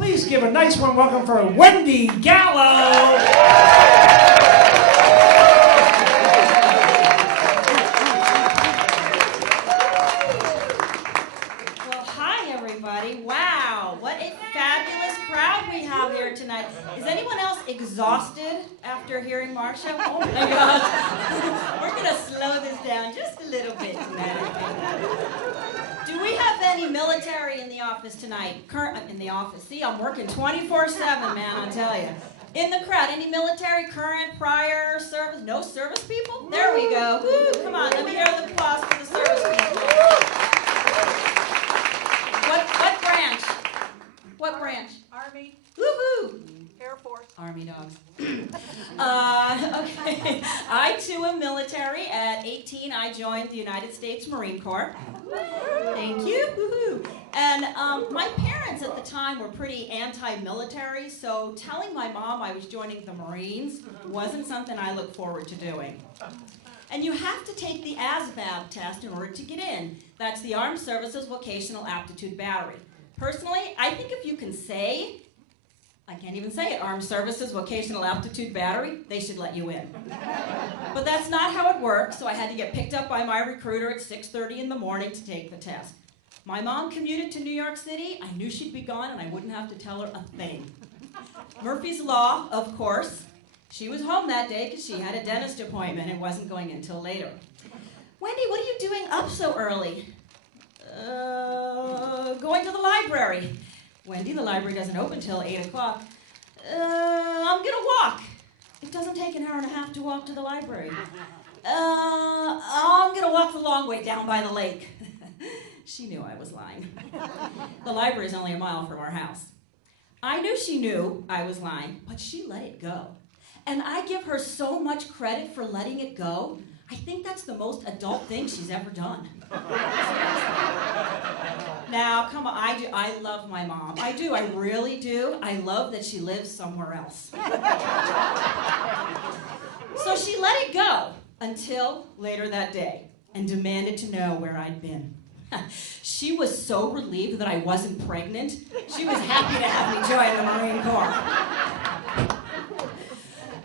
Please give a nice warm welcome for Wendy Gallo. Well, hi everybody. Wow, what a fabulous crowd we have here tonight. Is anyone else exhausted after hearing Marsha? Oh my gosh. We're going to slow this down just a little bit tonight. Do we have any military in the office tonight? In the office. See, I'm working 24/7, man, I'll tell you. In the crowd, any military, current, prior, service? No service people? There we go. Woo, come on, let me hear the applause for the service people. What branch? What branch? Army. Woo-hoo! Air Force. Army dogs. Okay. I, too, am military. At 18, I joined the United States Marine Corps. Thank you. Woo-hoo. And my parents at the time were pretty anti-military, so telling my mom I was joining the Marines wasn't something I looked forward to doing. And you have to take the ASVAB test in order to get in. That's the Armed Services Vocational Aptitude Battery. Personally, I think if you can say, I can't even say it, Armed Services Vocational Aptitude Battery, they should let you in. But that's not how it works, so I had to get picked up by my recruiter at 6:30 in the morning to take the test. My mom commuted to New York City. I knew she'd be gone and I wouldn't have to tell her a thing. Murphy's Law, of course. She was home that day because she had a dentist appointment and wasn't going until later. Wendy, what are you doing up so early? Going to the library. Wendy, the library doesn't open till 8 o'clock. I'm gonna walk. It doesn't take an hour and a half to walk to the library. I'm gonna walk the long way down by the lake. She knew I was lying. The library is only a mile from our house. I knew she knew I was lying, but she let it go. And I give her so much credit for letting it go. I think that's the most adult thing she's ever done. Now, come on, I love my mom. I do, I really do. I love that she lives somewhere else. So she let it go until later that day and demanded to know where I'd been. She was so relieved that I wasn't pregnant. She was happy to have me join the Marine Corps.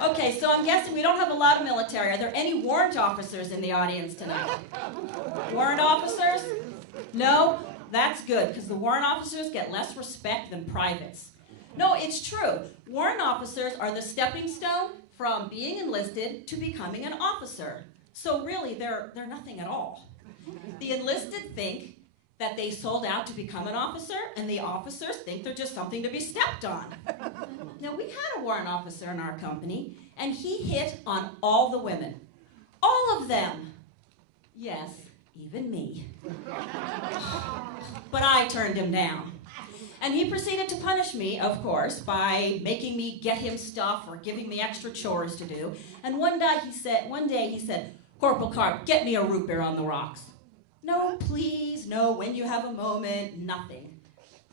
Okay, so I'm guessing we don't have a lot of military. Are there any warrant officers in the audience tonight? Warrant officers? No? That's good, because the warrant officers get less respect than privates. No, it's true. Warrant officers are the stepping stone from being enlisted to becoming an officer. So really, they're nothing at all. The enlisted think that they sold out to become an officer, and the officers think they're just something to be stepped on. Now, we had a warrant officer in our company, and he hit on all the women. All of them. Yes, even me. But I turned him down. And he proceeded to punish me, of course, by making me get him stuff or giving me extra chores to do. And one day he said, "Corporal Carp, get me a root beer on the rocks." No, please, no, when you have a moment, nothing.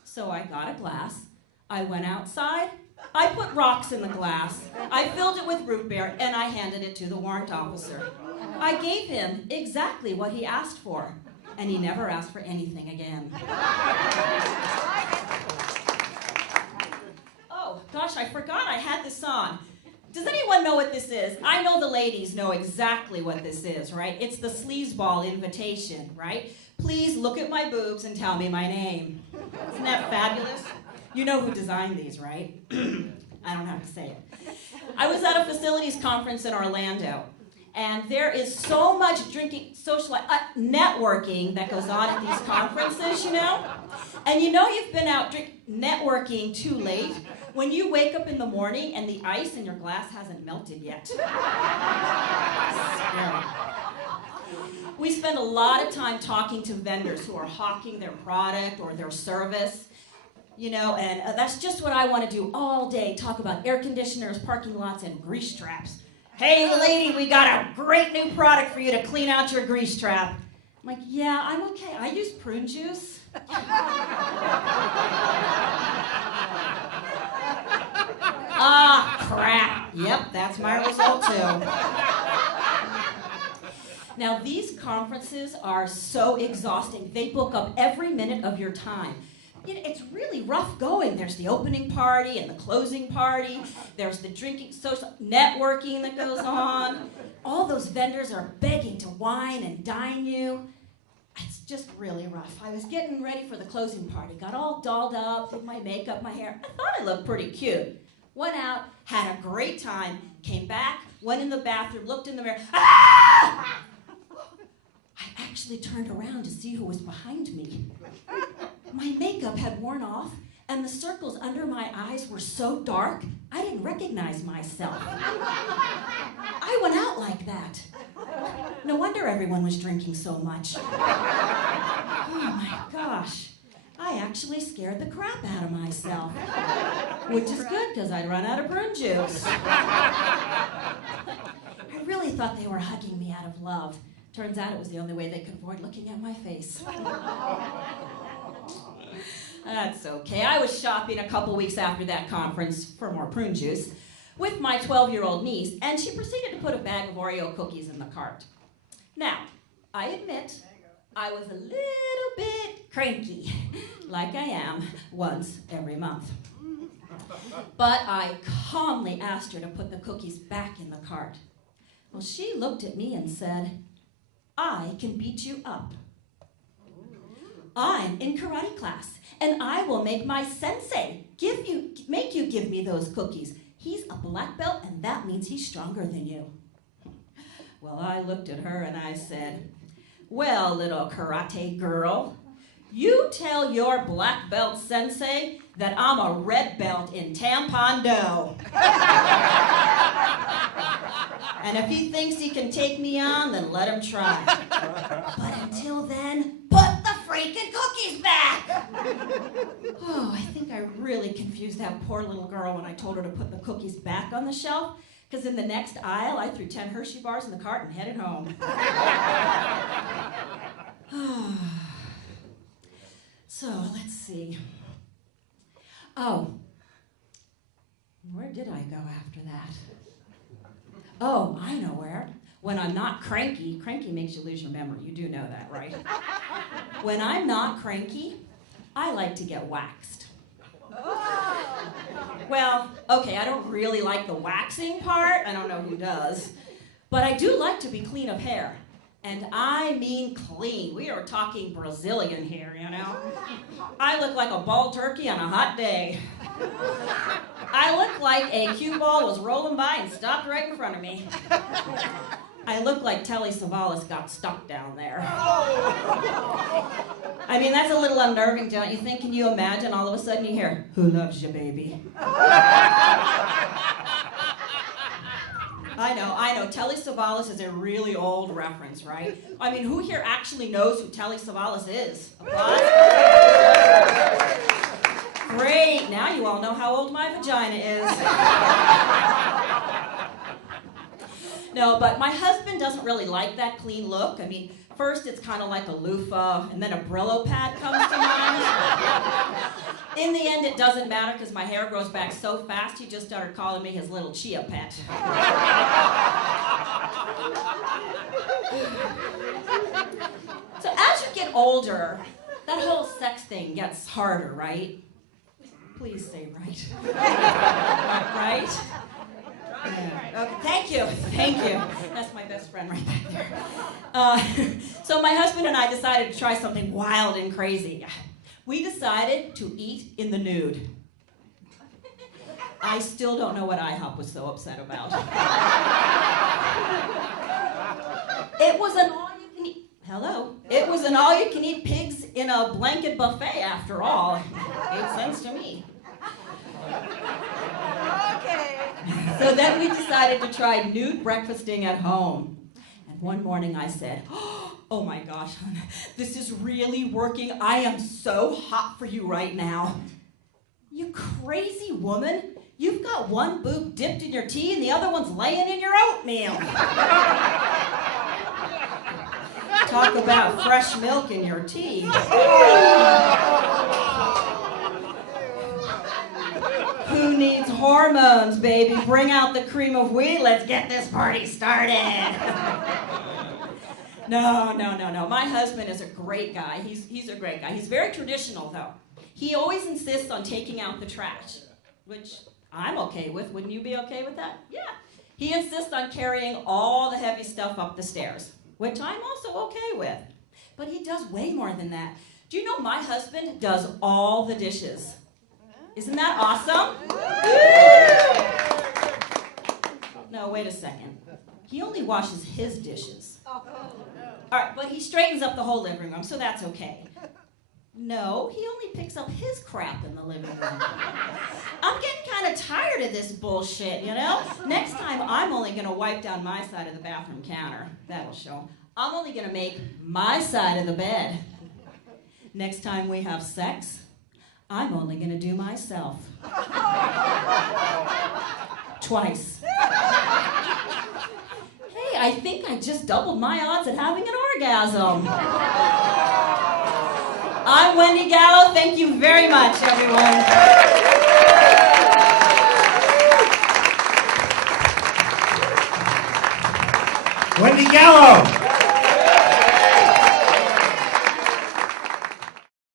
So I got a glass, I went outside, I put rocks in the glass, I filled it with root beer, and I handed it to the warrant officer. I gave him exactly what he asked for, and he never asked for anything again. Oh, gosh, I forgot I had this on. Does anyone know what this is? I know the ladies know exactly what this is, right? It's the sleazeball invitation, right? Please look at my boobs and tell me my name. Isn't that fabulous? You know who designed these, right? I don't have to say it. I was at a facilities conference in Orlando, and there is so much drinking, networking that goes on at these conferences, you know? And you know you've been out networking too late when you wake up in the morning and the ice in your glass hasn't melted yet. Scary. We spend a lot of time talking to vendors who are hawking their product or their service, you know, and that's just what I want to do all day, talk about air conditioners, parking lots, and grease traps. "Hey, lady, we got a great new product for you to clean out your grease trap." I'm like, "Yeah, I'm okay. I use prune juice." Ah, crap. Yep, that's my result too. Now, these conferences are so exhausting. They book up every minute of your time. it's really rough going. There's the opening party and the closing party. There's the drinking, social networking that goes on. All those vendors are begging to wine and dine you. It's just really rough. I was getting ready for the closing party. Got all dolled up, did my makeup, my hair. I thought I looked pretty cute. Went out, had a great time, came back, went in the bathroom, looked in the mirror. Ah! I actually turned around to see who was behind me. My makeup had worn off, and the circles under my eyes were so dark, I didn't recognize myself. I went out like that. No wonder everyone was drinking so much. Oh my gosh. I actually scared the crap out of myself. Which is good, because I'd run out of prune juice. I really thought they were hugging me out of love. Turns out it was the only way they could avoid looking at my face. That's okay. I was shopping a couple weeks after that conference for more prune juice with my 12-year-old niece, and she proceeded to put a bag of Oreo cookies in the cart. Now, I admit, I was a little bit cranky, like I am once every month. But I calmly asked her to put the cookies back in the cart. Well, she looked at me and said, "I can beat you up. I'm in karate class, and I will make my sensei make you give me those cookies. He's a black belt, and that means he's stronger than you." Well, I looked at her and I said, "Well, little karate girl, you tell your black belt sensei that I'm a red belt in Taekwondo. And if he thinks he can take me on, then let him try. But until then, put the freaking cookies back!" Oh, I think I really confused that poor little girl when I told her to put the cookies back on the shelf, because in the next aisle, I threw 10 Hershey bars in the cart and headed home. So, let's see. Oh, where did I go after that? Oh, I know where. When I'm not cranky makes you lose your memory. You do know that, right? When I'm not cranky, I like to get waxed. Well, okay, I don't really like the waxing part. I don't know who does. But I do like to be clean of hair. And I mean clean. We are talking Brazilian here, you know? I look like a bald turkey on a hot day. I look like a cue ball was rolling by and stopped right in front of me. I look like Telly Savalas got stuck down there. I mean, that's a little unnerving, don't you think? Can you imagine all of a sudden you hear, "Who loves you, baby?" I know. Telly Savalas is a really old reference, right? I mean, who here actually knows who Telly Savalas is? Applause. Great, now you all know how old my vagina is. No, but my husband doesn't really like that clean look. I mean, first it's kind of like a loofah, and then a Brillo pad comes to mind. In the end, it doesn't matter because my hair grows back so fast, he just started calling me his little chia pet. So as you get older, that whole sex thing gets harder, right? Please say right. Right? Yeah. Okay, thank you. That's my best friend right back there. So my husband and I decided to try something wild and crazy. We decided to eat in the nude. I still don't know what IHOP was so upset about. It was an all-you-can-eat. Hello. It was an all-you-can-eat pigs in a blanket buffet, after all. Made sense to me. Okay. So then we decided to try nude breakfasting at home. And one morning I said, "Oh my gosh, hon, this is really working. I am so hot for you right now." "You crazy woman. You've got one boob dipped in your tea and the other one's laying in your oatmeal." Talk about fresh milk in your tea. Who needs hormones, baby? Bring out the cream of wheat. Let's get this party started. No. My husband is a great guy. He's a great guy. He's very traditional, though. He always insists on taking out the trash, which I'm okay with. Wouldn't you be okay with that? Yeah. He insists on carrying all the heavy stuff up the stairs, which I'm also okay with. But he does way more than that. Do you know my husband does all the dishes? Isn't that awesome? No, wait a second. He only washes his dishes. All right, but he straightens up the whole living room, so that's okay. No, he only picks up his crap in the living room. I'm getting kind of tired of this bullshit, you know? Next time, I'm only going to wipe down my side of the bathroom counter. That'll show him. I'm only going to make my side of the bed. Next time we have sex, I'm only going to do myself. Twice. Hey, I think I just doubled my odds at having an orgasm. I'm Wendy Gallo. Thank you very much, everyone. Wendy Gallo.